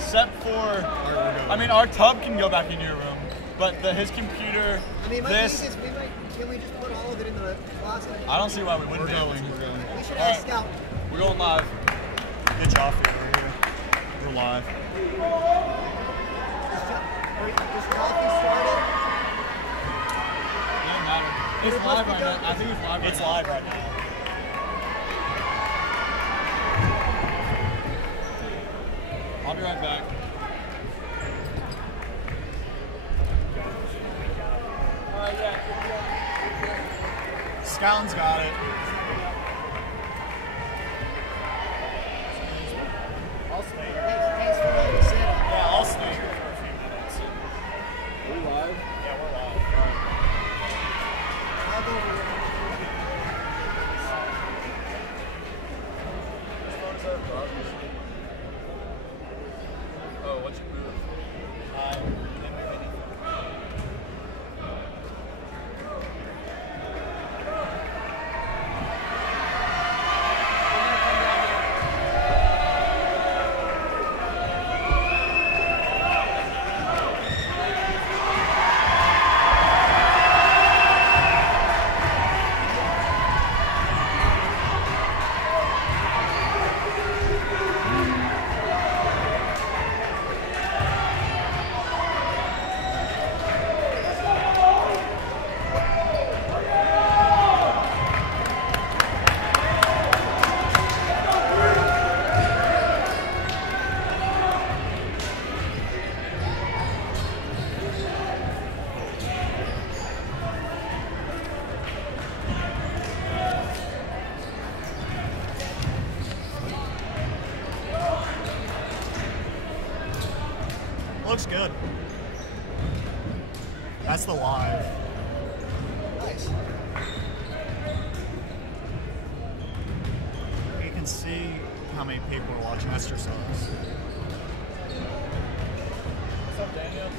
except for, I mean, our tub can go back into your room, but his computer, I mean, can we just put all of it in the closet? I don't see why we wouldn't be able to. We should ask Scout. We're going live. Good job for you. We're live. Is coffee started? It doesn't matter. It's live right now. I think it's live right now. It's live right now. I'll be right back. Scout's got it. I'll stay here. Thanks for letting me sit. Yeah, I'll stay here for a few minutes. Are we live? Yeah, we're live. I'll go over here. Oh, what's your move? Looks good. That's the live. Nice. You can see how many people are watching. That's just us. What's up, Daniel?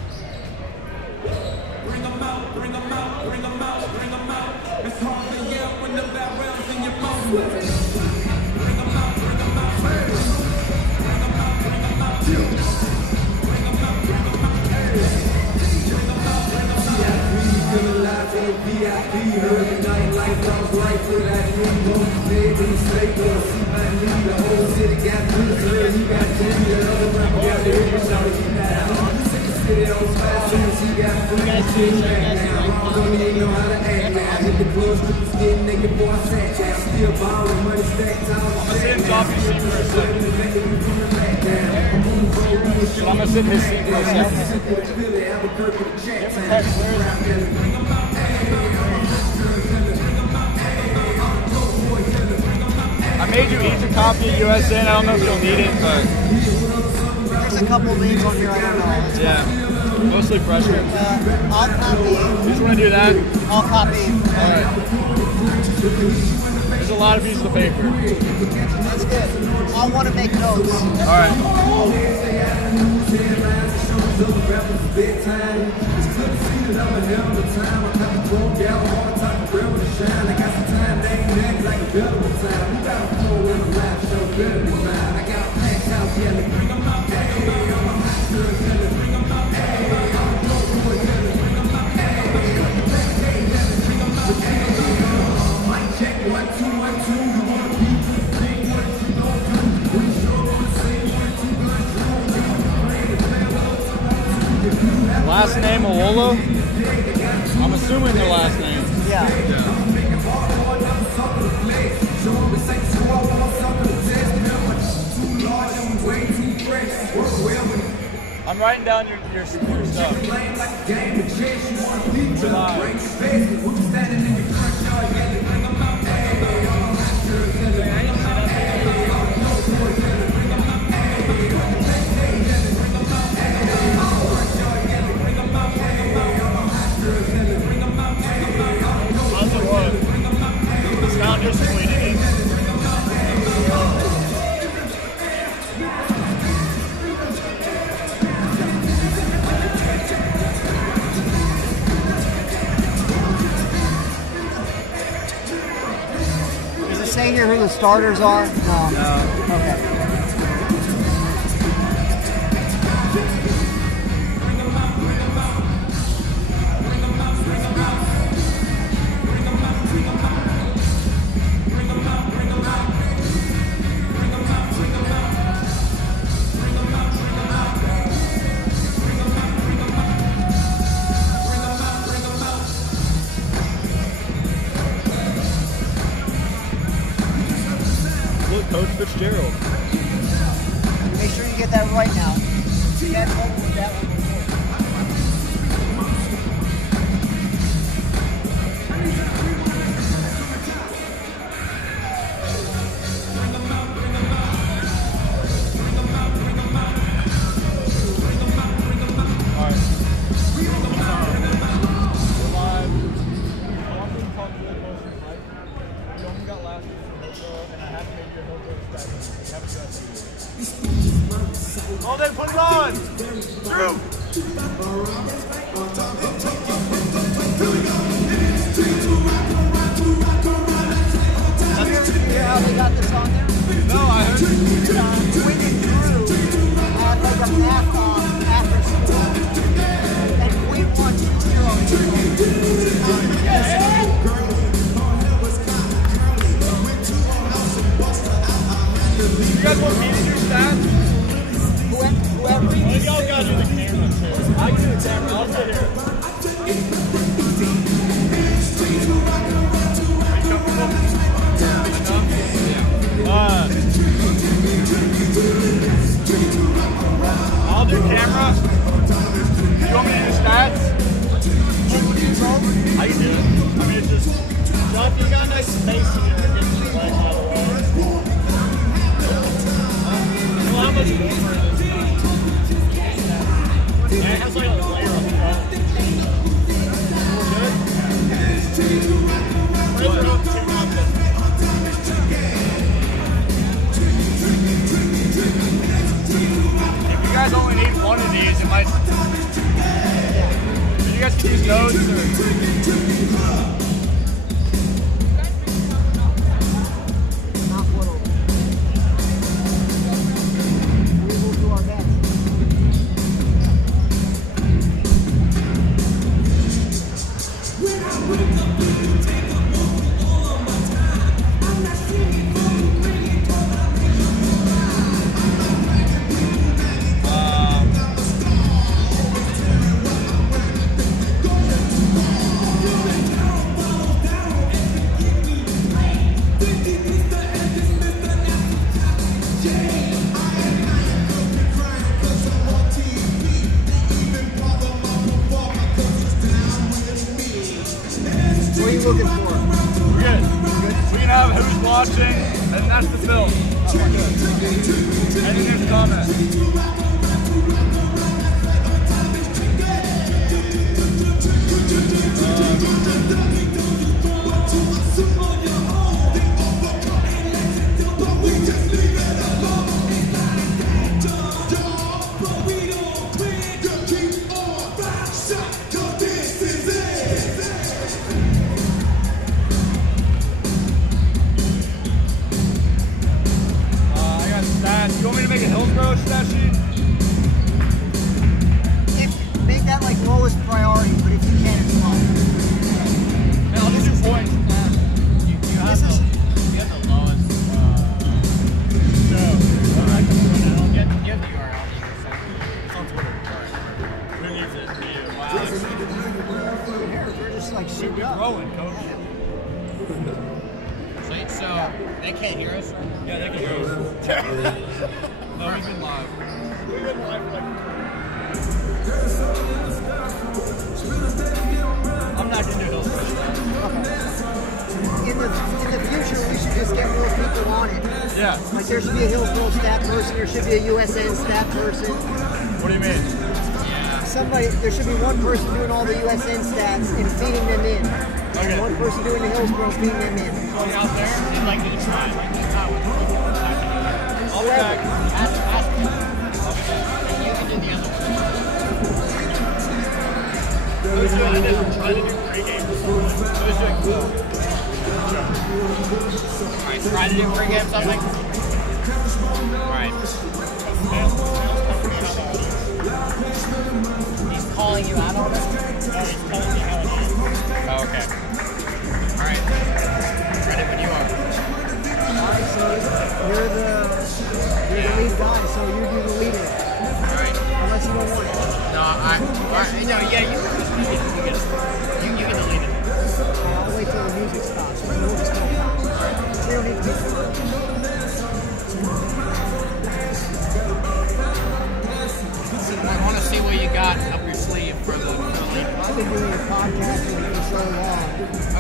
Bring them out, bring them out, bring them out, bring them out. It's hard to yell when the barrel's in your mouth. Bring them out, bring them out, bring them out, bring them out. Feel alive for the VIP, heard the night life, I was right for that window. Made in the state, see my lead, the whole city got good, he got Jimmy, the other rapper got the hit, shout to keep that out. City on fast, he got free, I don't even know how to act, man. I hit the club, strip the skin, naked boy, sat down, still ballin', money stacked out. I'm gonna sit in Zombie's seat for a second. So I'm gonna sit in his seat for a second. I made you eat your coffee at USN. I don't know if you'll need it, but There's a couple leagues on here I don't know. yeah, mostly freshmen. I'll copy. You just want to do that? I'll copy. All right. There's a lot of pieces of paper. That's good. I'll want to make notes. All right. Last name Awolo? I'm assuming their last name. Yeah. I'm writing down your stuff. Scout just tweeted it. Does it say here who the starters are? No. No. Okay. right now. We had trouble with that one before. Oh, then put it on! Drew! Did you hear how they got this on there? No, I heard Quinn and Drew had like a math on after school. And Quinn won 2-0. You guys want me to do stats? Whoever. Y'all gotta do the camera too. I can do the camera. I'll sit here. I'll do camera. You want me to do stats? I can do it. I mean, it's just. John, you got a nice space here. Well, how much more is this? Yeah, it has like a layer on the front. Good? If you guys only need one of these, it might... You guys can use those or... What are you looking for? Good. We can have who's watching, and that's the film. And then there's comments. You want me to make a Hillsboro stat sheet? Make that like lowest priority, but if you can, it's fine. And I'll just do points. You have the lowest. No. Get the URL. It's on Twitter. Who needs it? You. Wow. We're just like shitting up. Growing, coach. So they can't hear us? Yeah, they can hear us. No, we've been live. We've been live for like... I'm not going to do Hillsboro. In the future, we should just get more people on it. Yeah. Like there should be a Hillsboro stat person, there should be a USN stat person. What do you mean? There should be one person doing all the USN stats and feeding them in. Okay. And one person doing the Hillsboro feeding them in. Going out there, I'd like you to try. I'll be back. Ask me. You can do the other one. Who's doing it? I'm trying to do pregame. Who's doing cool? Alright, try to do pregame something. Alright. He's calling you out on it? No, he's telling me how it is. Oh, okay. Alright. Ready when you are. Alright, so you're the lead guy, so you do the leading. Alright. Unless you don't want it. No, alright. No, yeah, you get the lead. I'll wait till the music stops. We'll just go. We don't need to be been doing podcasting for so long.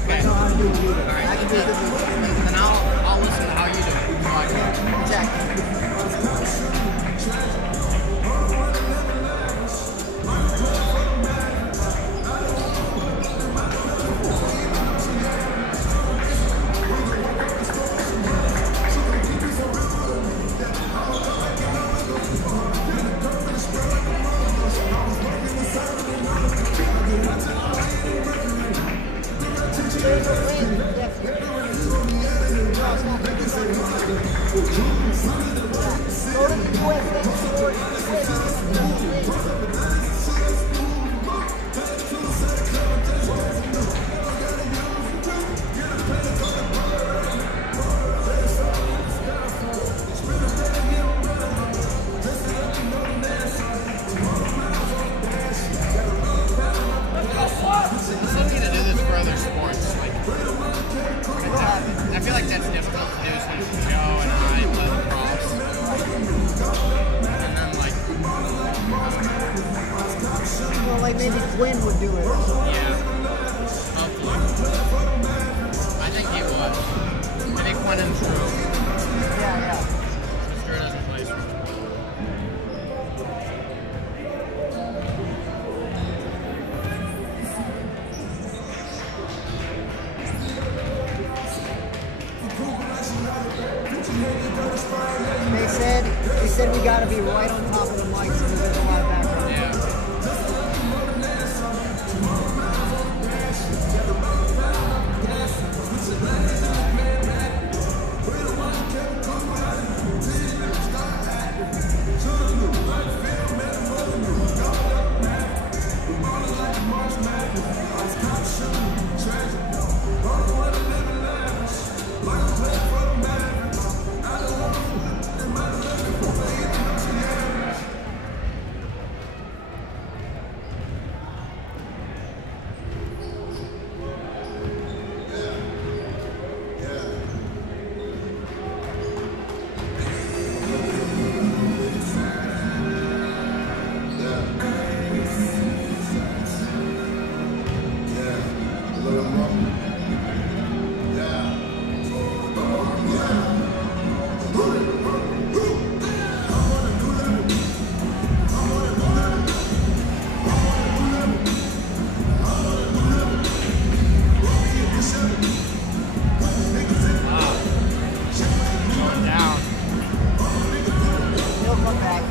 Okay. I know how to do it. All right. I can do it good. Then I'll listen to how you do it. So I can- Check. Go to the USN store. Still need to do this for other sports. Like, I feel like that's difficult to do since Joe and I play lacrosse. And then like, Well, like maybe Quinn would do it. yeah, hopefully. I think he would. I think Quinn and Drew. Yeah. Drew doesn't play sports. They said we gotta be right on top of the mic so there's a lot of background. Yeah. Going down. He'll come back.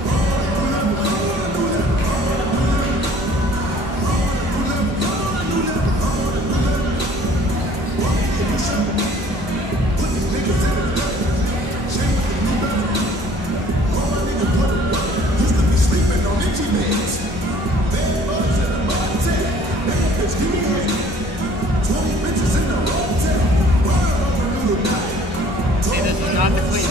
See, this is not the clean.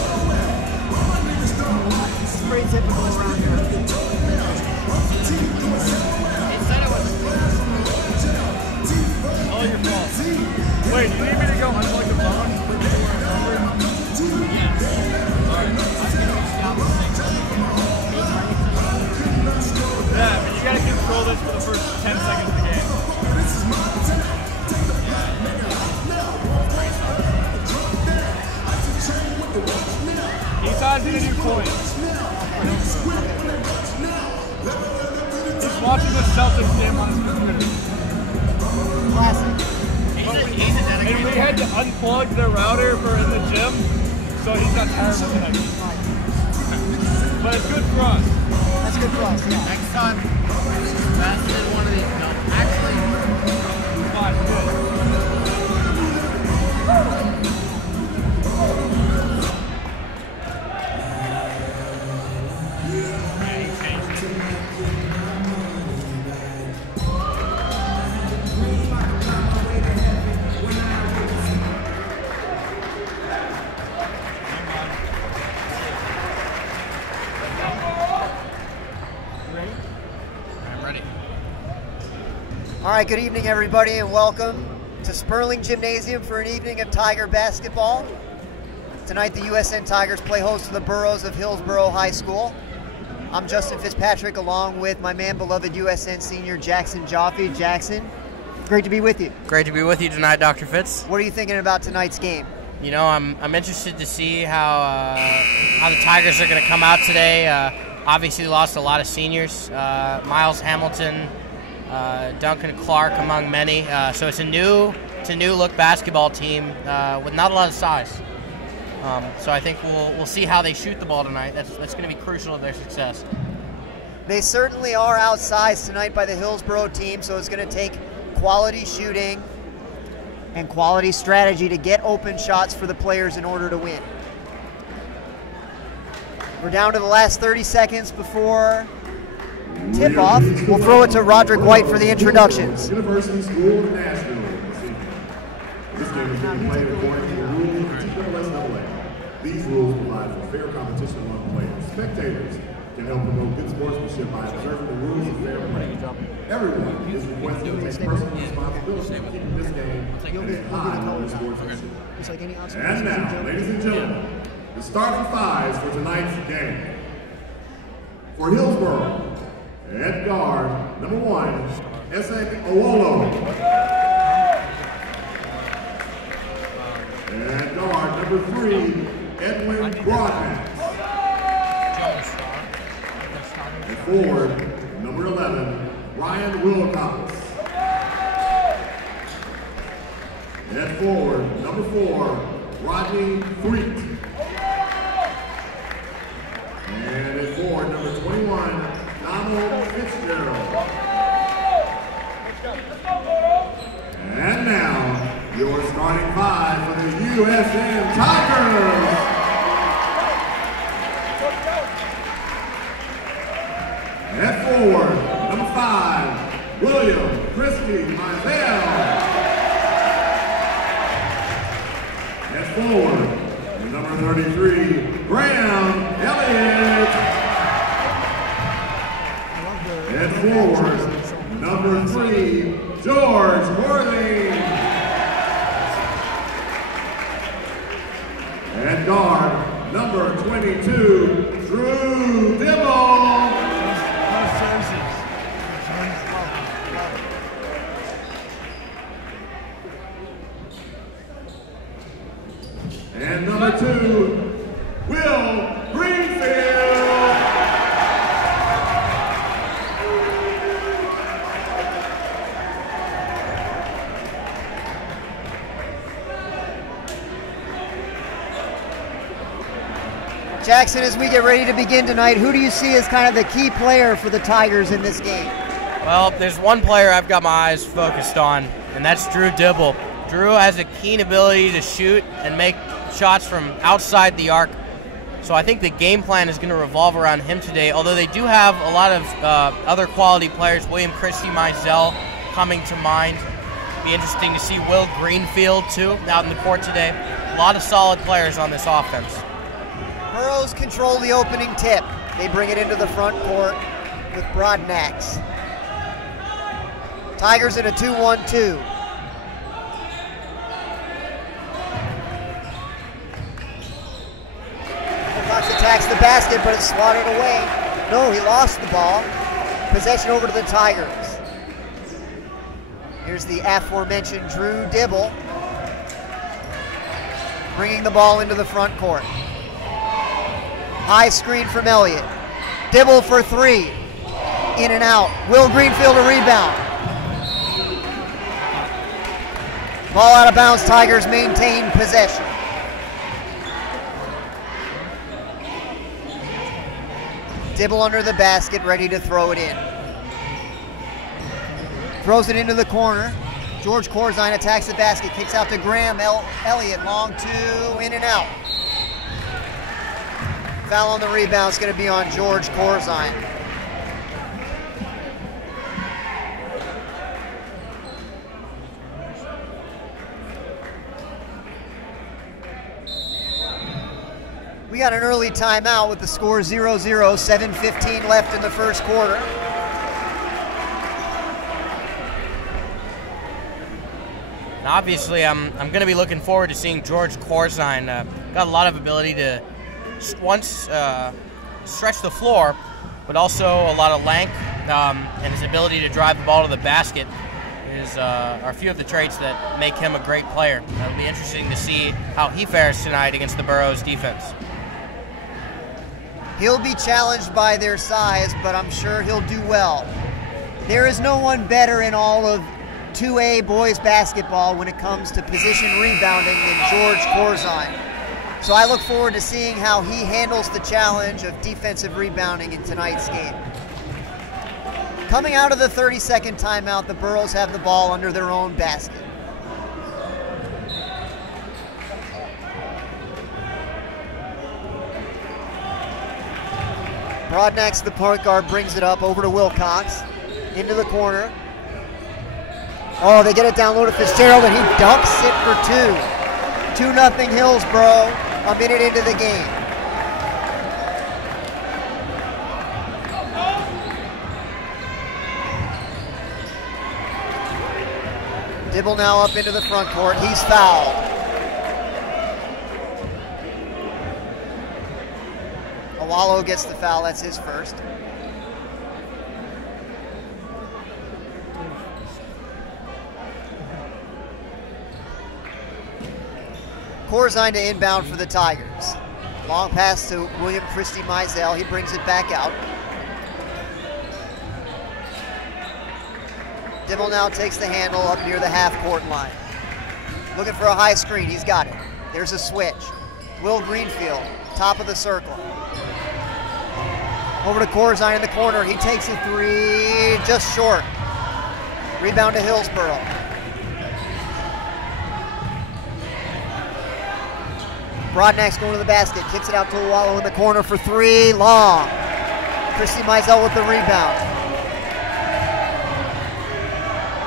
It's pretty typical around here. He said it was. All your fault. Wait, do you need me to go unplug the phone? Yeah, but you gotta control this for the first 10 seconds of the game. Ethan's gonna do points. He's watching the Celtics game on his computer. Classic. He's a And dedicated. we had to unplug the router for in the gym, so he's got terrible connection. But it's good for us. That's good for us, yeah. Next time, that's in one of these. No, actually, Fine, good. yeah, he changed it. I'm ready. All right, good evening, everybody, and welcome to Sperling Gymnasium for an evening of Tiger basketball. Tonight, the USN Tigers play host to the Burros of Hillsboro High School. I'm Justin Fitzpatrick, along with my man, beloved USN senior Jackson Joffe. Jackson, great to be with you. Great to be with you tonight, Dr. Fitz. What are you thinking about tonight's game? You know, I'm interested to see how the Tigers are going to come out today. Obviously lost a lot of seniors, Miles Hamilton, Duncan Clark among many. So it's a new look basketball team with not a lot of size. So I think we'll see how they shoot the ball tonight. That's going to be crucial to their success. They certainly are outsized tonight by the Hillsboro team, so it's going to take quality shooting and quality strategy to get open shots for the players in order to win. We're down to the last 30 seconds before tip-off. We'll throw it to Roderick White for the introductions. University School of Nashville. This game is being played according to the rules of NCAA. These rules provide for fair competition among players. Spectators can help promote good sportsmanship by observing the rules of fair play. Everyone is requested to take personal responsibility for keeping this game at a high level of sportsmanship. And now, ladies and gentlemen, the starting fives for tonight's game. For Hillsboro, at guard, number 1, Esek Owolo. At guard, number 3, Edwin Broadman. At forward, number 11, Ryan Wilcox. At forward, number 4, Rodney Threet. And at forward, number 21, Donald Fitzgerald. And now, your starting five for the USN Tigers. At forward, number 5, William Christie Mizell. At forward, number 33, Graham Elliott. At forward, number 3, George Worthing. At guard, number 22, Drew Dibble. And number 2, Will Greenfield. Jackson, as we get ready to begin tonight, who do you see as kind of the key player for the Tigers in this game? Well, there's one player I've got my eyes focused on, and that's Drew Dibble. Drew has a keen ability to shoot and make shots from outside the arc. So I think the game plan is going to revolve around him today, although they do have a lot of other quality players. William Christie Mizell coming to mind. Be interesting to see Will Greenfield, too, out in the court today. A lot of solid players on this offense. Burrows control the opening tip. They bring it into the front court with Broadnax. Tigers in a 2-1-2. Wilcox attacks the basket, but it's swatted away. No, he lost the ball. Possession over to the Tigers. Here's the aforementioned Drew Dibble, bringing the ball into the front court. High screen from Elliott. Dibble for 3. In and out. Will Greenfield a rebound. Ball out of bounds. Tigers maintain possession. Dibble under the basket, ready to throw it in. Throws it into the corner. George Corzine attacks the basket, kicks out to Graham Elliott. Long 2, in and out. Foul on the rebound is going to be on George Corzine. We got an early timeout with the score 0-0, 7:15 left in the first quarter. Obviously, I'm going to be looking forward to seeing George Corzine. Got a lot of ability to once stretch the floor, but also a lot of length, and his ability to drive the ball to the basket are a few of the traits that make him a great player. It'll be interesting to see how he fares tonight against the Burros defense. He'll be challenged by their size, but I'm sure he'll do well. There is no one better in all of 2A boys basketball when it comes to position rebounding than George Corzine. So I look forward to seeing how he handles the challenge of defensive rebounding in tonight's game. Coming out of the 30-second timeout, the Burros have the ball under their own basket. Broadnax, the point guard, brings it up over to Wilcox, into the corner. Oh, they get it down low to Fitzgerald, and he dumps it for 2. 2-0 Hillsboro, a minute into the game. Dibble now up into the front court. He's fouled. Awalo gets the foul. That's his first. Corzine to inbound for the Tigers. Long pass to William Christie Mizell. He brings it back out. Dibble now takes the handle up near the half-court line. Looking for a high screen. He's got it. There's a switch. Will Greenfield, top of the circle. Over to Corzine in the corner. He takes a 3, just short. Rebound to Hillsboro. Broadnax going to the basket. Kicks it out to Awalo in the corner for 3, long. Christie Mizell with the rebound.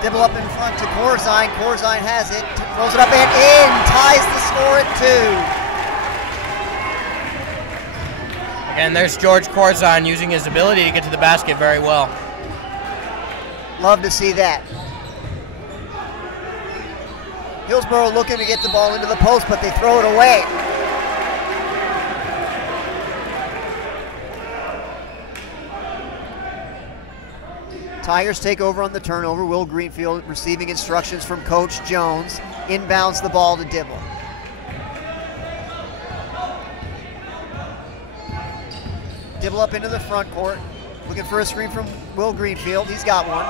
Dibble up in front to Corzine. Corzine has it. Throws it up and in. Ties the score at 2. And there's George Corzine using his ability to get to the basket very well. Love to see that. Hillsboro looking to get the ball into the post, but they throw it away. Tigers take over on the turnover. Will Greenfield receiving instructions from Coach Jones. Inbounds the ball to Dibble. Dibble up into the front court. Looking for a screen from Will Greenfield. He's got one.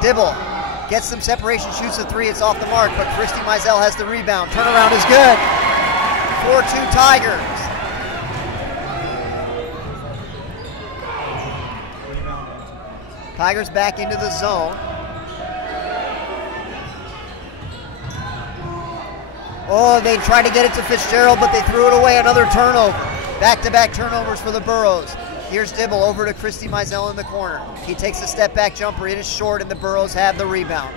Dibble gets some separation, shoots a 3. It's off the mark, but Christie Mizell has the rebound. Turnaround is good. 4-2 Tigers. Tigers back into the zone. Oh, they tried to get it to Fitzgerald, but they threw it away. Another turnover. Back-to-back turnovers for the Burros. Here's Dibble over to Christie Mizell in the corner. He takes a step-back jumper. It is short, and the Burros have the rebound.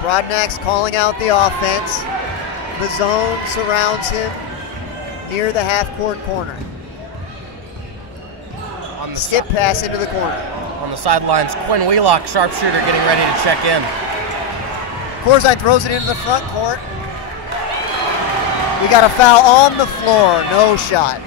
Broadnax calling out the offense. The zone surrounds him near the half-court corner. On the skip pass into the corner. On the sidelines, Quinn Wheelock, sharpshooter, getting ready to check in. Corzine throws it into the front court. We got a foul on the floor, no shot.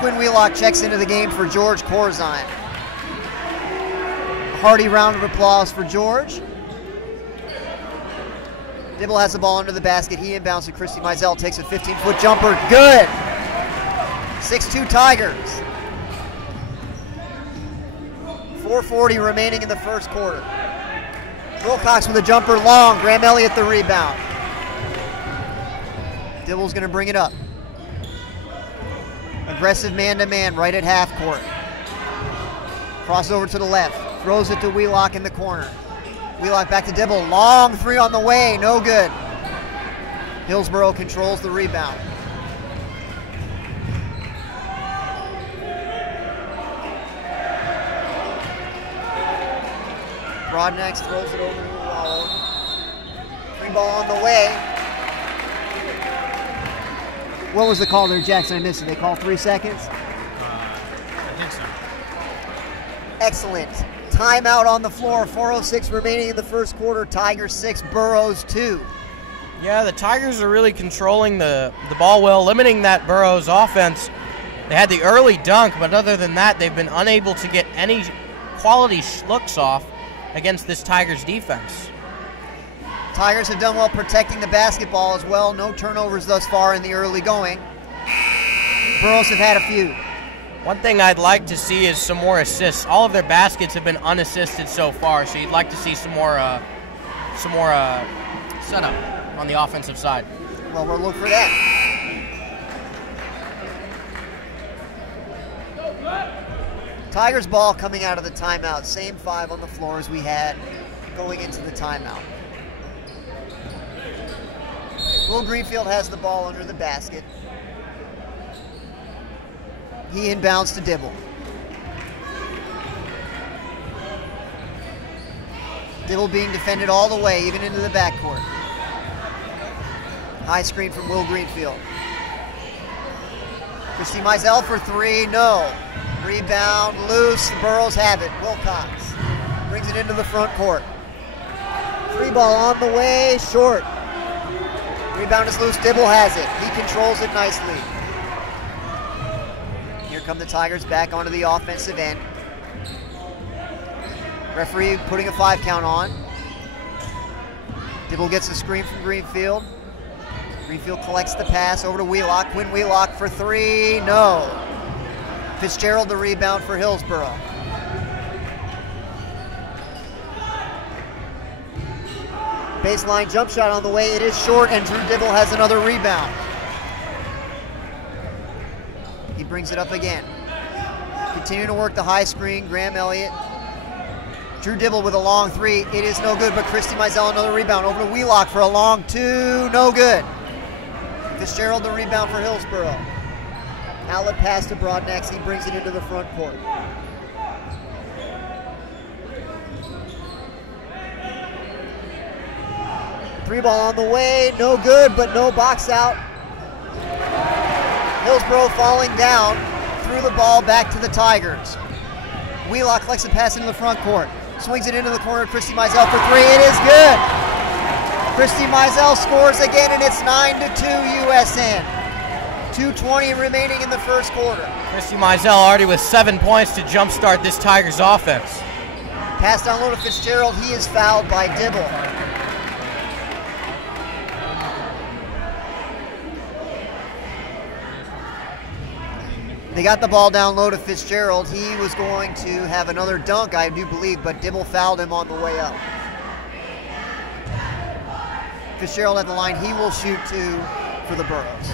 Quinn Wheelock checks into the game for George Corzine. A hearty round of applause for George. Dibble has the ball under the basket. He inbounds to Christie Mizell. Takes a 15-foot jumper. Good. 6-2 Tigers. 4:40 remaining in the first quarter. Wilcox with a jumper long. Graham Elliott the rebound. Dibble's going to bring it up. Aggressive man-to-man right at half court. Crossover to the left. Throws it to Wheelock in the corner. Wheelock back to Dibble. Long three on the way. No good. Hillsboro controls the rebound. Broadnax throws it over to Awalo. Free ball on the way. What was the call there, Jackson? I missed it. They call 3 seconds? think so. Excellent. Timeout on the floor. 4:06 remaining in the first quarter. Tigers 6, Burros 2. Yeah, the Tigers are really controlling the ball well, limiting that Burros offense. They had the early dunk, but other than that, they've been unable to get any quality looks off against this Tigers defense. Tigers have done well protecting the basketball as well. No turnovers thus far in the early going. Burros have had a few. One thing I'd like to see is some more assists. All of their baskets have been unassisted so far, so you'd like to see some more setup on the offensive side. Well, we'll look for that. Tigers ball coming out of the timeout. Same 5 on the floor as we had going into the timeout. Will Greenfield has the ball under the basket. He inbounds to Dibble. Dibble being defended all the way, even into the backcourt. High screen from Will Greenfield. Christy Mizell for 3, no. Rebound loose, the Burros have it. Wilcox brings it into the front court. 3 ball on the way, short. Rebound is loose, Dibble has it. He controls it nicely. Here come the Tigers back onto the offensive end. Referee putting a 5 count on. Dibble gets a screen from Greenfield. Greenfield collects the pass over to Wheelock. Quinn Wheelock for 3, no. Fitzgerald the rebound for Hillsboro. Baseline jump shot on the way. It is short, and Drew Dibble has another rebound. He brings it up again. Continuing to work the high screen, Graham Elliott. Drew Dibble with a long 3. It is no good, but Christy Mizell another rebound. Over to Wheelock for a long 2. No good. Fitzgerald the rebound for Hillsboro. Outlet pass to Broadnex. He brings it into the front court. Three ball on the way. No good, but no box out. Hillsboro falling down. Threw the ball back to the Tigers. Wheelock collects a pass into the front court. Swings it into the corner. Christy Mizell for 3. It is good. Christy Mizell scores again, and it's 9-2 USN. 2:20 remaining in the first quarter. Christy Mizell already with 7 points to jumpstart this Tigers offense. Pass down low to Fitzgerald. He is fouled by Dibble. They got the ball down low to Fitzgerald. He was going to have another dunk, I do believe, but Dibble fouled him on the way up. Fitzgerald at the line. He will shoot 2 for the Burros.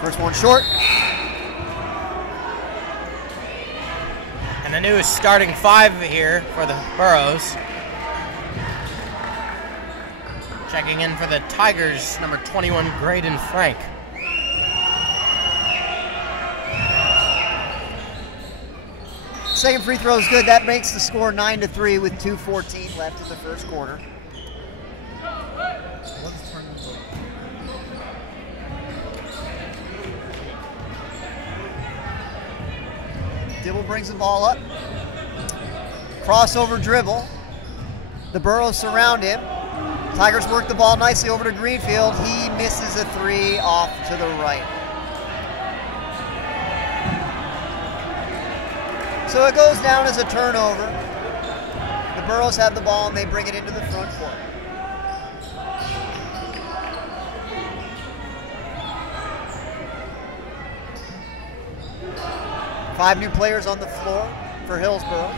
First one short. And a new starting 5 here for the Burros. Checking in for the Tigers, number 21, Graydon Frank. Second free throw is good. That makes the score 9-3 with 2:14 left in the first quarter. Dibble brings the ball up. Crossover dribble. The Burros surround him. Tigers work the ball nicely over to Greenfield. He misses a 3 off to the right. So it goes down as a turnover. The Burros have the ball and they bring it into the front court. Five new players on the floor for Hillsboro.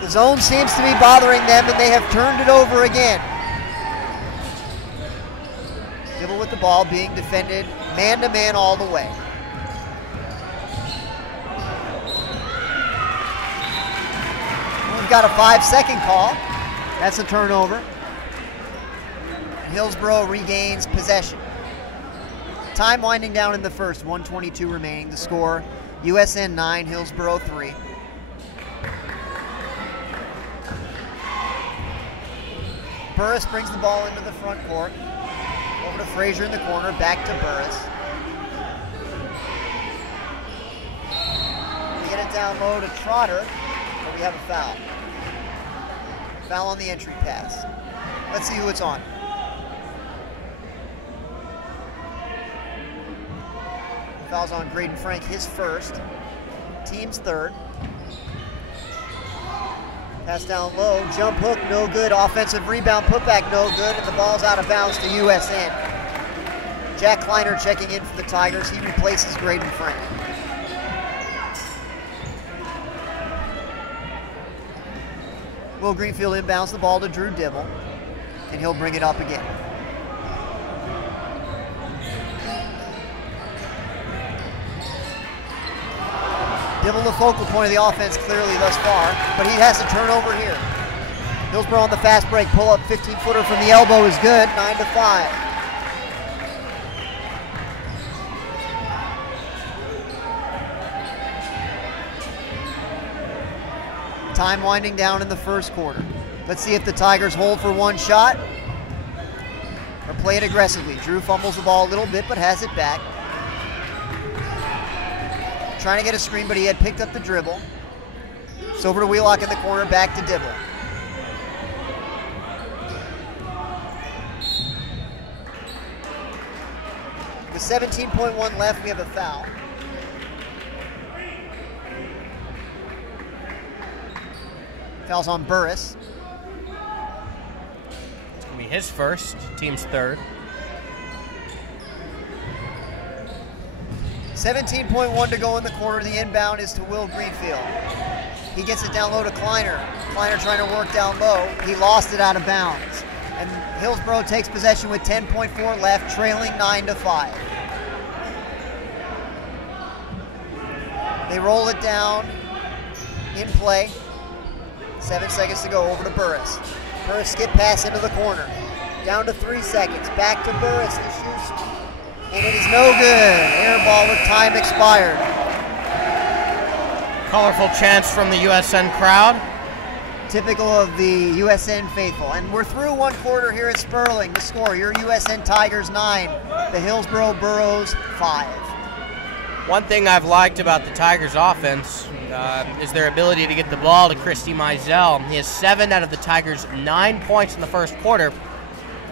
The zone seems to be bothering them and they have turned it over again. Dibble with the ball being defended man-to-man all the way. We've got a 5-second call. That's a turnover. Hillsboro regains possession. Time winding down in the first, 1:22 remaining. The score, USN 9, Hillsboro 3. Burris brings the ball into the front court. Over to Frazier in the corner, back to Burris. We get it down low to Trotter, but we have a foul. Foul on the entry pass. Let's see who it's on. Foul's on Graydon Frank, his first. Team's third. Pass down low, jump hook, no good. Offensive rebound, putback, no good. And the ball's out of bounds to USN. Jack Kleiner checking in for the Tigers. He replaces Graydon Frank. Will Greenfield inbounds the ball to Drew Dibble, and he'll bring it up again. Dibble the focal point of the offense clearly thus far, but he has to turn over here. Hillsboro on the fast break, pull up 15-footer from the elbow is good, 9-5. Time winding down in the first quarter. Let's see if the Tigers hold for one shot or play it aggressively. Drew fumbles the ball a little bit, but has it back. Trying to get a screen, but he had picked up the dribble. It's over to Wheelock in the corner, back to Dibble. With 17.1 left, we have a foul. Foul's on Burris. It's going to be his first, team's third. 17.1 to go in the quarter. The inbound is to Will Greenfield. He gets it down low to Kleiner. Kleiner trying to work down low. He lost it out of bounds. And Hillsboro takes possession with 10.4 left, trailing 9-5. They roll it down in play. 7 seconds to go, over to Burris. Burris skip pass into the corner. Down to 3 seconds. Back to Burris. He shoots. And it is no good. Air ball with time expired. Colorful chants from the USN crowd. Typical of the USN faithful. And we're through one quarter here at Sperling. The score, your USN Tigers 9, the Hillsboro Burros 5. One thing I've liked about the Tigers offense is their ability to get the ball to Christy Mizell. He has 7 out of the Tigers' 9 points in the first quarter.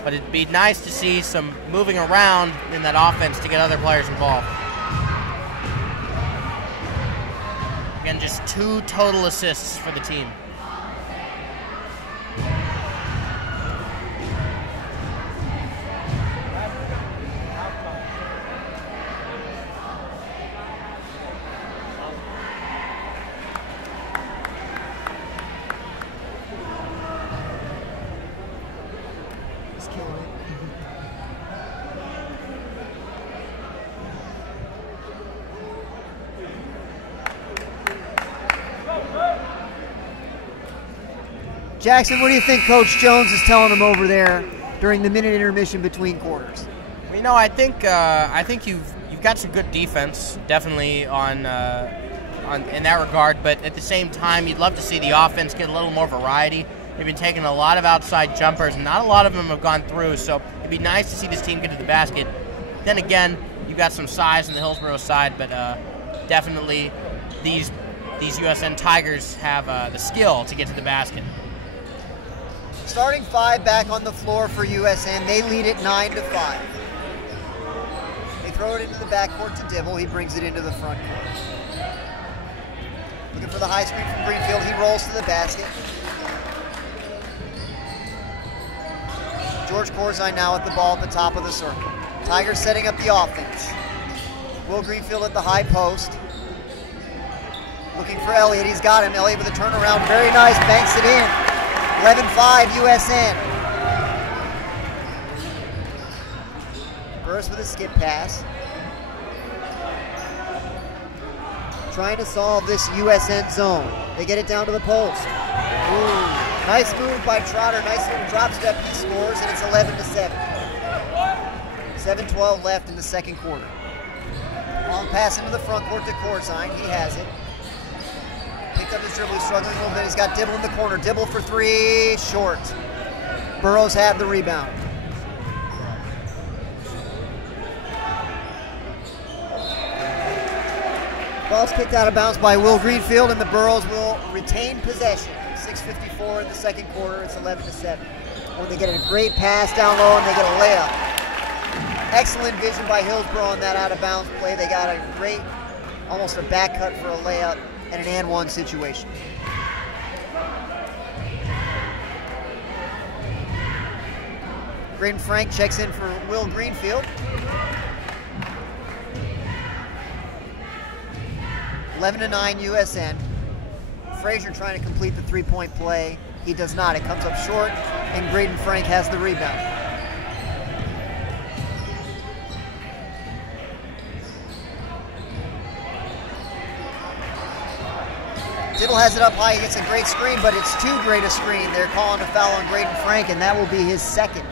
But it'd be nice to see some moving around in that offense to get other players involved. Again, just 2 total assists for the team. Jackson, what do you think Coach Jones is telling them over there during the minute intermission between quarters? Well, you know, I think you've got some good defense, definitely on in that regard. But at the same time, you'd love to see the offense get a little more variety. They've been taking a lot of outside jumpers, and not a lot of them have gone through. So it'd be nice to see this team get to the basket. Then again, you've got some size on the Hillsboro side, but definitely these USN Tigers have the skill to get to the basket. Starting 5 back on the floor for USN. They lead it 9-5. They throw it into the backcourt to Dibble. He brings it into the front court. Looking for the high screen from Greenfield. He rolls to the basket. George Corzine now at the ball at the top of the circle. Tigers setting up the offense. Will Greenfield at the high post. Looking for Elliott. He's got him. Elliott with a turnaround. Very nice. Banks it in. 11-5 USN. Burris with a skip pass. Trying to solve this USN zone. They get it down to the post. Ooh, nice move by Trotter. Nice little drop step. He scores, and it's 11-7. 7:12 left in the second quarter. Long pass into the front court to Corzine. He has it. Picked up his dribble. He's struggling a little bit. He's got Dibble in the corner. Dibble for 3, short. Burrows had the rebound. Ball's kicked out of bounds by Will Greenfield, and the Burrows will retain possession. 6:54 in the second quarter. It's 11-7. When they get a great pass down low and they get a layup. Excellent vision by Hillsboro on that out of bounds play. They got a great, almost a back cut for a layup and an and one situation. Braden Frank checks in for Will Greenfield. 11-9 USN. Frazier trying to complete the three-point play. He does not. It comes up short, and Braden Frank has the rebound. Dibble has it up high. He gets a great screen, but it's too great a screen. They're calling a foul on Braden Frank, and that will be his second.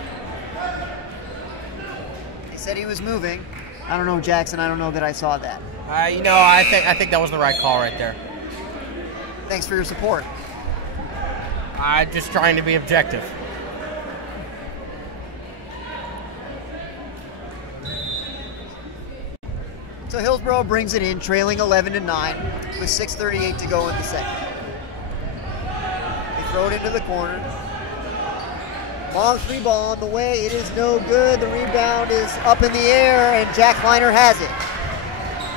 They said he was moving. I don't know, Jackson. I don't know that I saw that. I think that was the right call right there. Thanks for your support. I'm just trying to be objective. So Hillsboro brings it in, trailing 11-9 with 6:38 to go in the second. They throw it into the corner. Long three ball on the way. It is no good. The rebound is up in the air, and Jack Kleiner has it.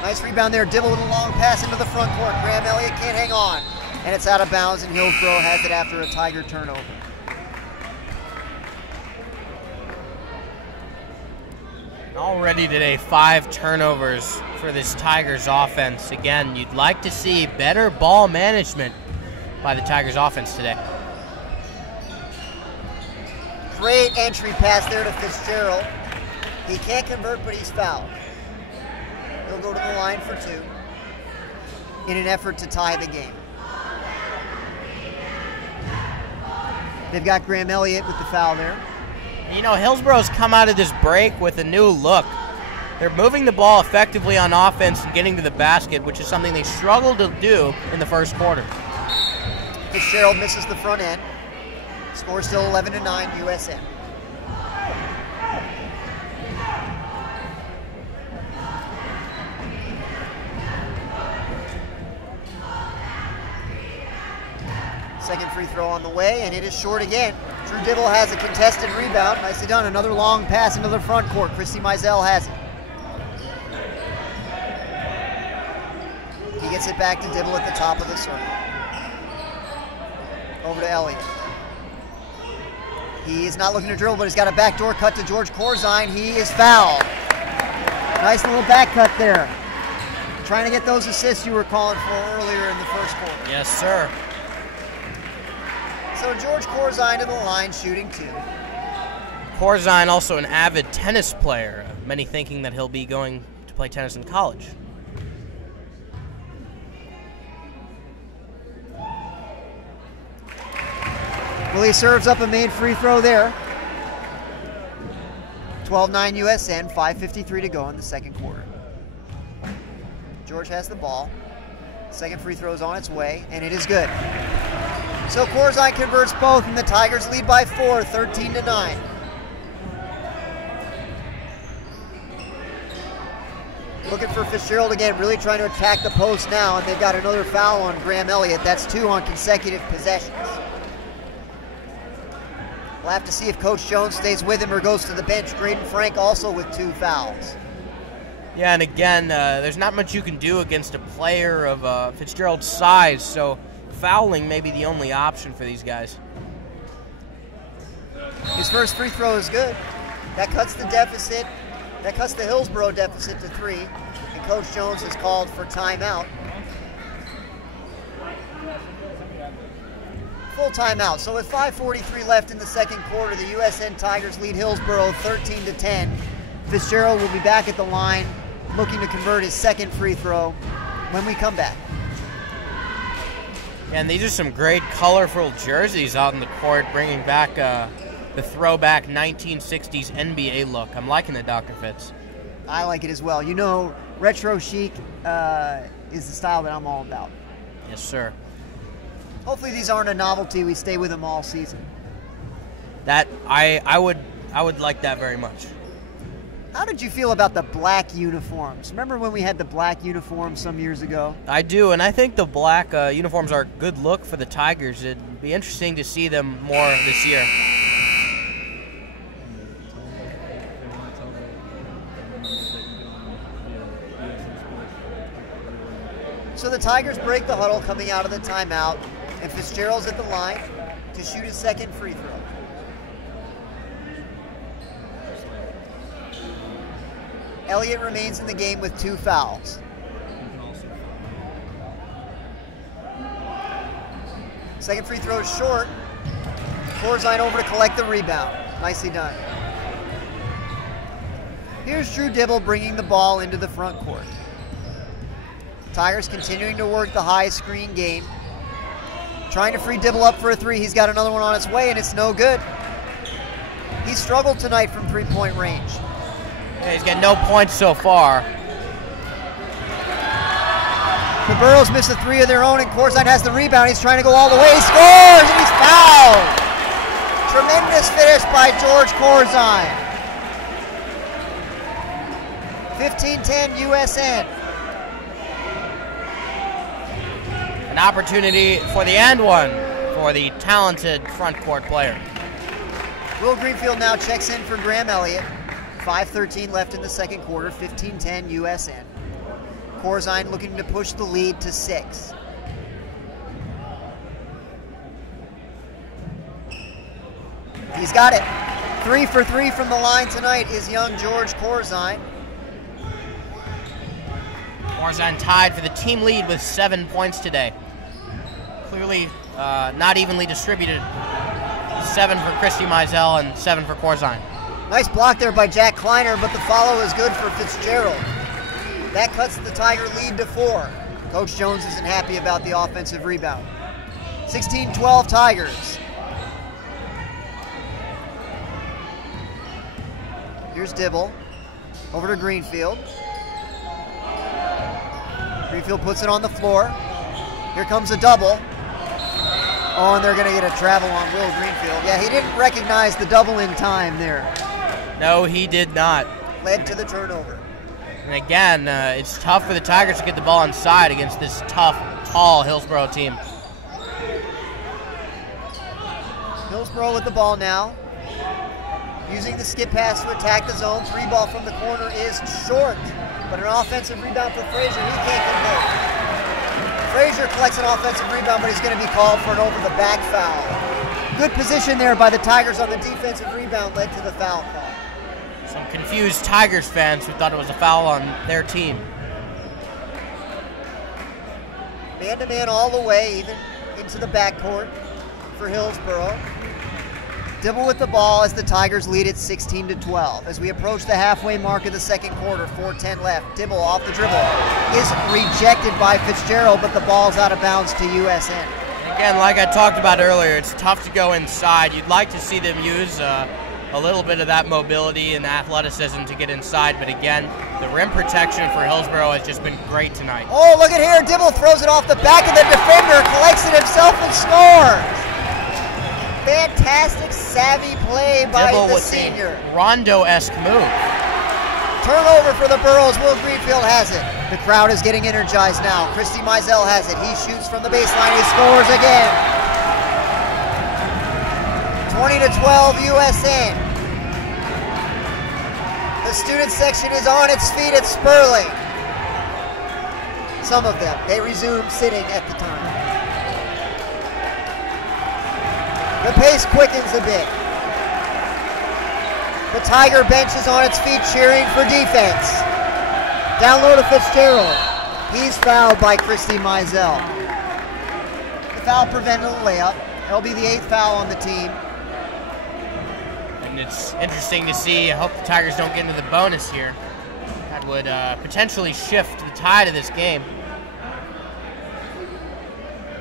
Nice rebound there. Dibble with a long pass into the front court. Graham Elliott can't hang on. And it's out of bounds, and Hillsboro has it after a Tiger turnover. Already today, 5 turnovers for this Tigers offense. Again, you'd like to see better ball management by the Tigers offense today. Great entry pass there to Fitzgerald. He can't convert, but he's fouled. He'll go to the line for 2 in an effort to tie the game. They've got Graham Elliott with the foul there. You know, Hillsboro's come out of this break with a new look. They're moving the ball effectively on offense and getting to the basket, which is something they struggled to do in the first quarter. Fitzgerald misses the front end. Score still 11-9 USN. Second free throw on the way, and it is short again. Drew Dibble has a contested rebound. Nicely done. Another long pass into the front court. Christy Mizell has it. He gets it back to Dibble at the top of the circle. Over to Elliott. He is not looking to dribble, but he's got a backdoor cut to George Corzine. He is fouled. Nice little back cut there. Trying to get those assists you were calling for earlier in the first quarter. Yes, sir. So George Corzine to the line, shooting 2. Corzine, also an avid tennis player. Many thinking that he'll be going to play tennis in college. Well, he serves up a made free throw there. 12-9 USN, 5:53 to go in the second quarter. George has the ball. Second free throw is on its way, and it is good. So Corzine converts both, and the Tigers lead by 4, 13-9. Looking for Fitzgerald again, really trying to attack the post now, and they've got another foul on Graham Elliott. That's 2 on consecutive possessions. We'll have to see if Coach Jones stays with him or goes to the bench. Braden Frank also with 2 fouls. Yeah, and again, there's not much you can do against a player of Fitzgerald's size, so fouling may be the only option for these guys. His first free throw is good. That cuts the deficit. That cuts the Hillsboro deficit to 3. And Coach Jones has called for timeout. Full timeout. So with 5:43 left in the second quarter, the USN Tigers lead Hillsboro 13-10. Fitzgerald will be back at the line looking to convert his second free throw when we come back. And these are some great colorful jerseys out in the court, bringing back the throwback 1960s NBA look. I'm liking the Dr. Fitz. I like it as well. You know, retro chic is the style that I'm all about. Yes, sir. Hopefully these aren't a novelty. We stay with them all season. That I would like that very much. How did you feel about the black uniforms? Remember when we had the black uniforms some years ago? I do, and I think the black uniforms are a good look for the Tigers. It'd be interesting to see them more this year. So the Tigers break the huddle coming out of the timeout, and Fitzgerald's at the line to shoot his second free throw. Elliott remains in the game with 2 fouls. Second free throw is short. Corzine over to collect the rebound. Nicely done. Here's Drew Dibble bringing the ball into the front court. Tigers continuing to work the high screen game. Trying to free Dibble up for a 3. He's got another one on its way, and it's no good. He struggled tonight from 3-point range. Yeah, he's getting no points so far. The Burros miss a 3 of their own, and Corzine has the rebound. He's trying to go all the way. He scores, and he's fouled. Tremendous finish by George Corzine. 15-10 USN. An opportunity for the and one for the talented front court player. Will Greenfield now checks in for Graham Elliott. 5:13 left in the second quarter, 15-10 USN. Corzine looking to push the lead to 6. He's got it. 3 for 3 from the line tonight is young George Corzine. Corzine tied for the team lead with 7 points today. Clearly not evenly distributed. 7 for Christy Mizell and 7 for Corzine. Nice block there by Jack Kleiner, but the follow is good for Fitzgerald. That cuts the Tiger lead to 4. Coach Jones isn't happy about the offensive rebound. 16-12 Tigers. Here's Dibble. Over to Greenfield. Greenfield puts it on the floor. Here comes a double. Oh, and they're going to get a travel on Will Greenfield. Yeah, he didn't recognize the double in time there. No, he did not. Led to the turnover. And again, it's tough for the Tigers to get the ball inside against this tough, tall Hillsboro team. Hillsboro with the ball now. Using the skip pass to attack the zone. 3 ball from the corner is short. But an offensive rebound for Frazier. He can't convert. Frazier collects an offensive rebound, but he's going to be called for an over-the-back foul. Good position there by the Tigers on the defensive rebound led to the foul call. Some confused Tigers fans who thought it was a foul on their team. Man-to-man all the way, even into the backcourt for Hillsboro. Dibble with the ball as the Tigers lead it 16-12. As we approach the halfway mark of the second quarter, 4:10 left. Dibble off the dribble is rejected by Fitzgerald, but the ball's out of bounds to USN. Again, like I talked about earlier, it's tough to go inside. You'd like to see them use a little bit of that mobility and athleticism to get inside, but again, the rim protection for Hillsboro has just been great tonight. Oh, look at here. Dibble throws it off the back of the defender, collects it himself and scores. Fantastic, savvy play by Dibble the with senior. a Rondo-esque move. Turnover for the Burros. Will Greenfield has it. The crowd is getting energized now. Christy Mizell has it. He shoots from the baseline. He scores again. 20-12 USN. The student section is on its feet at Sperling. Some of them. They resume sitting at the time. The pace quickens a bit. The Tiger bench is on its feet cheering for defense. Down low to Fitzgerald. He's fouled by Christy Mizell. The foul prevented a layup. It'll be the 8th foul on the team. And it's interesting to see. I hope the Tigers don't get into the bonus here. That would potentially shift the tide of this game.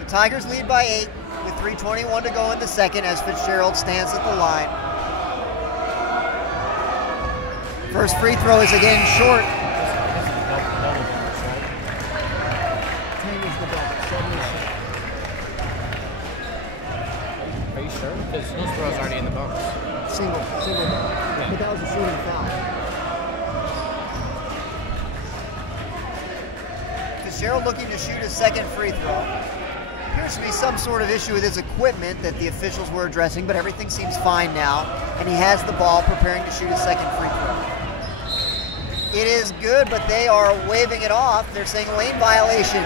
The Tigers lead by 8 with 3:21 to go in the second as Fitzgerald stands at the line. First free throw is again short. Are you sure? Because Hillsboro's already in the bonus. Fitzgerald looking to shoot his second free throw. Appears to be some sort of issue with his equipment that the officials were addressing, but everything seems fine now, and he has the ball preparing to shoot his second free throw. It is good, but they are waving it off. They're saying lane violation.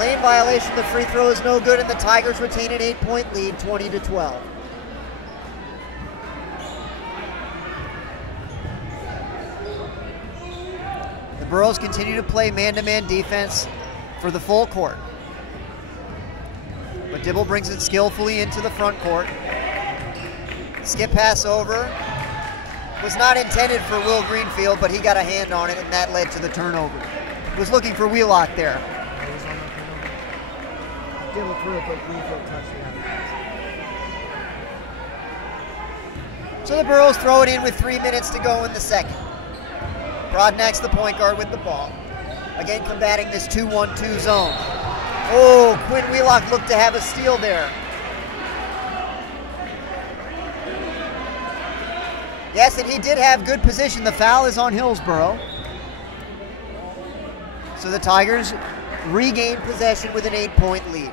Lane violation, the free throw is no good, and the Tigers retain an 8-point lead, 20-12. The Burros continue to play man-to-man defense for the full court. But Dibble brings it skillfully into the front court. Skip pass over. Was not intended for Will Greenfield, but he got a hand on it, and that led to the turnover. Was looking for Wheelock there. Dibble threw it, but Greenfield touched it. So the Burros throw it in with 3 minutes to go in the second. Brodnack's the point guard with the ball. Again, combating this 2-1-2 zone. Oh, Quinn Wheelock looked to have a steal there. Yes, and he did have good position. The foul is on Hillsboro. So the Tigers regain possession with an 8-point lead.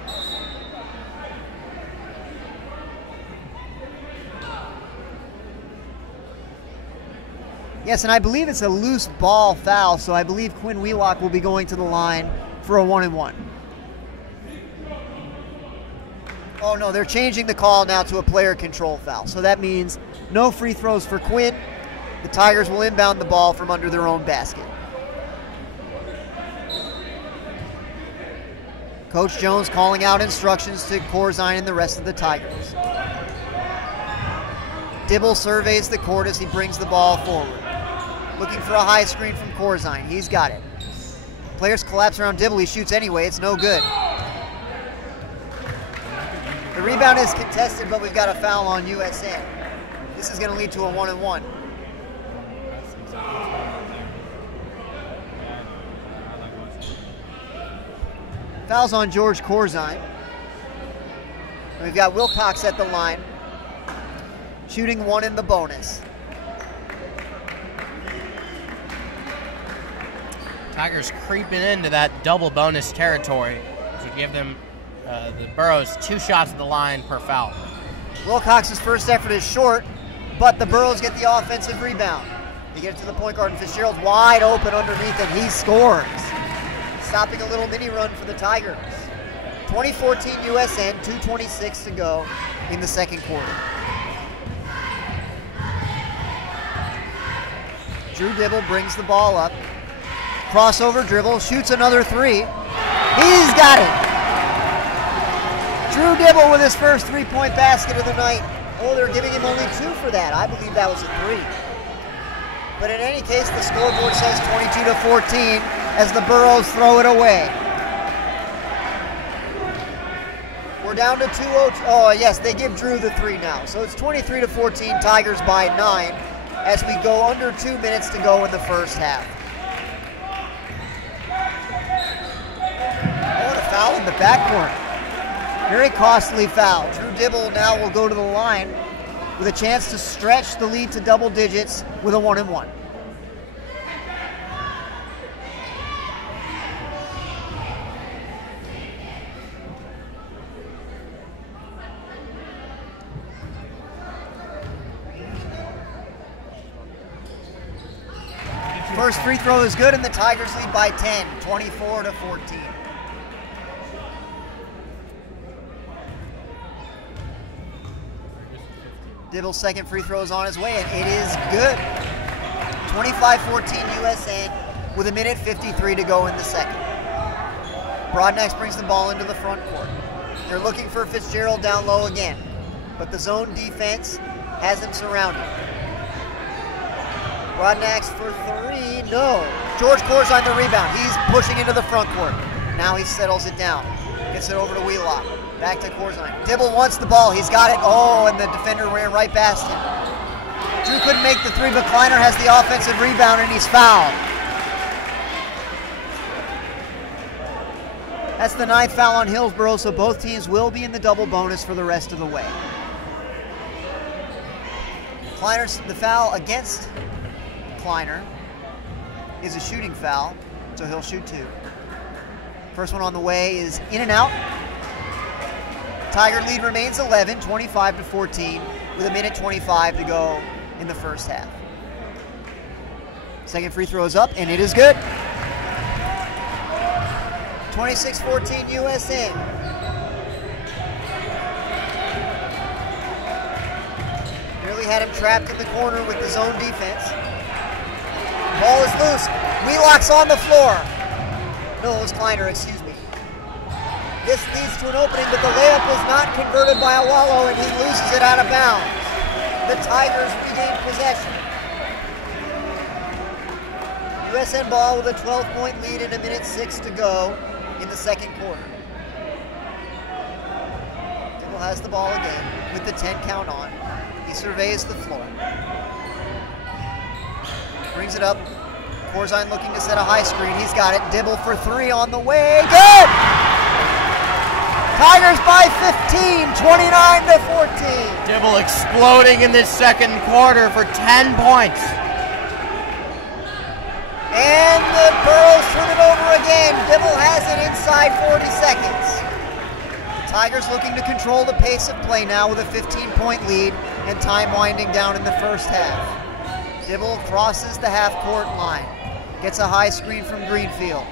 Yes, and I believe it's a loose ball foul, so I believe Quinn Wheelock will be going to the line for a 1-and-1. Oh no, they're changing the call now to a player control foul. So that means no free throws for Quinn. The Tigers will inbound the ball from under their own basket. Coach Jones calling out instructions to Corzine and the rest of the Tigers. Dibble surveys the court as he brings the ball forward. Looking for a high screen from Corzine. He's got it. Players collapse around Dibble. He shoots anyway. It's no good. The rebound is contested, but we've got a foul on USN. This is going to lead to a 1-and-1. Foul's on George Corzine. We've got Wilcox at the line, shooting 1 in the bonus. Tigers creeping into that double bonus territory, which would give them the Burros 2 shots at the line per foul. Wilcox's first effort is short, but the Burros get the offensive rebound. They get it to the point guard, and Fitzgerald's wide open underneath, and he scores. Stopping a little mini run for the Tigers. 2014 USN, 2:26 to go in the second quarter. Drew Dibble brings the ball up. Crossover dribble, shoots another 3. He's got it. Drew Dibble with his first 3-point basket of the night. Oh, they're giving him only 2 for that. I believe that was a 3. But in any case, the scoreboard says 22-14 as the Burros throw it away. We're down to 2-0. Oh, yes, they give Drew the 3 now. So it's 23-14, Tigers by 9 as we go under 2 minutes to go in the first half. Oh, and a foul in the backcourt. Very costly foul. Drew Dibble now will go to the line with a chance to stretch the lead to double digits with a 1-and-1. First free throw is good, and the Tigers lead by 10, 24-14. Dibble's second free throw is on his way, and it is good. 25-14 USN with 1:53 to go in the second. Brodnax brings the ball into the front court. They're looking for Fitzgerald down low again, but the zone defense has him surrounded. Brodnax for 3, no. George Corzine the rebound. He's pushing into the front court. Now he settles it down. Gets it over to Wheelock. Back to Corzine. Dibble wants the ball. He's got it. Oh, and the defender ran right past him. Drew couldn't make the 3, but Kleiner has the offensive rebound, and he's fouled. That's the 9th foul on Hillsboro, so both teams will be in the double bonus for the rest of the way. Kleiner's the foul against Kleiner is a shooting foul. so he'll shoot 2. First one on the way is in and out. Tiger lead remains 11, 25-14, with 1:25 to go in the first half. Second free throw is up, and it is good. 26-14 USN. Nearly had him trapped in the corner with the zone defense. Ball is loose. Wheelock's on the floor. No, it was Kleiner, excuse me. This leads to an opening, but the layup is not converted by Awalo, and he loses it out of bounds. The Tigers regain possession. USN ball with a 12-point lead and 1:06 to go in the second quarter. Dibble has the ball again with the 10 count on. He surveys the floor. Brings it up. Corzine looking to set a high screen. He's got it. Dibble for 3 on the way. Good! Tigers by 15, 29-14. Dibble exploding in this second quarter for 10 points. And the Burros turn it over again. Dibble has it inside 40 seconds. Tigers looking to control the pace of play now with a 15-point lead and time winding down in the first half. Dibble crosses the half-court line. Gets a high screen from Greenfield.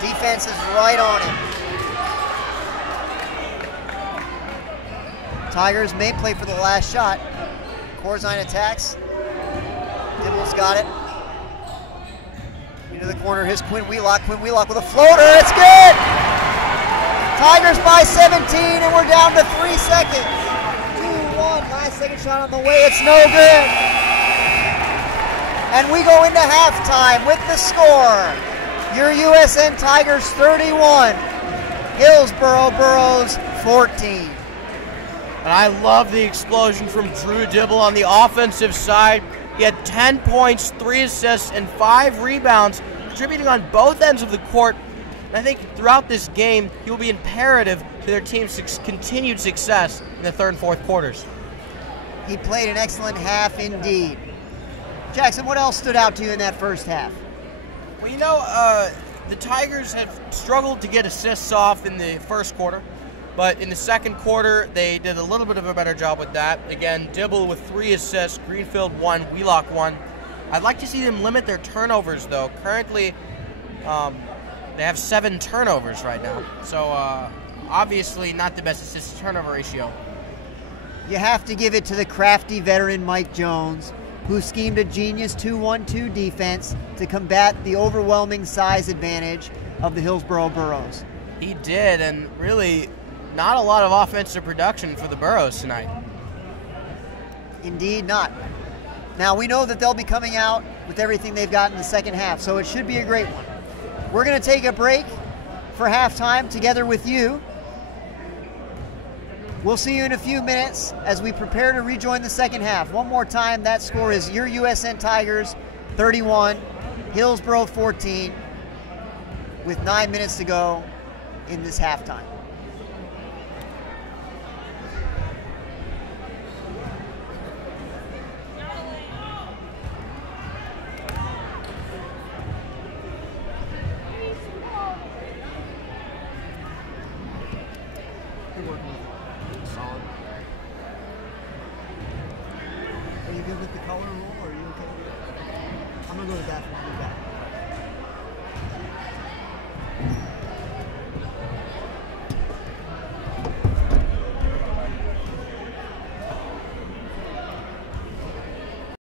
Defense is right on him. Tigers may play for the last shot. Corzine attacks. Dibble's got it. Into the corner, here's Quinn Wheelock. Quinn Wheelock with a floater, it's good! Tigers by 17, and we're down to 3 seconds. 2-1, last second shot on the way, it's no good. And we go into halftime with the score. Your USN Tigers 31, Hillsboro Burros 14. And I love the explosion from Drew Dibble on the offensive side. He had 10 points, 3 assists, and 5 rebounds, contributing on both ends of the court. And I think throughout this game, he will be imperative to their team's continued success in the third and fourth quarters. He played an excellent half indeed. Jackson, what else stood out to you in that first half? Well, you know, the Tigers have struggled to get assists off in the first quarter. But in the second quarter, they did a little bit of a better job with that. Again, Dibble with 3 assists, Greenfield 1, Wheelock 1. I'd like to see them limit their turnovers, though. Currently, they have 7 turnovers right now. So, obviously, not the best assist-to-turnover ratio. You have to give it to the crafty veteran Mike Jones, who schemed a genius 2-1-2 defense to combat the overwhelming size advantage of the Hillsboro Burros. He did, and really not a lot of offensive production for the Burros tonight. Indeed not. Now, we know that they'll be coming out with everything they've got in the second half, so it should be a great one. We're going to take a break for halftime together with you. We'll see you in a few minutes as we prepare to rejoin the second half. One more time, that score is your USN Tigers 31, Hillsboro 14, with 9 minutes to go in this halftime.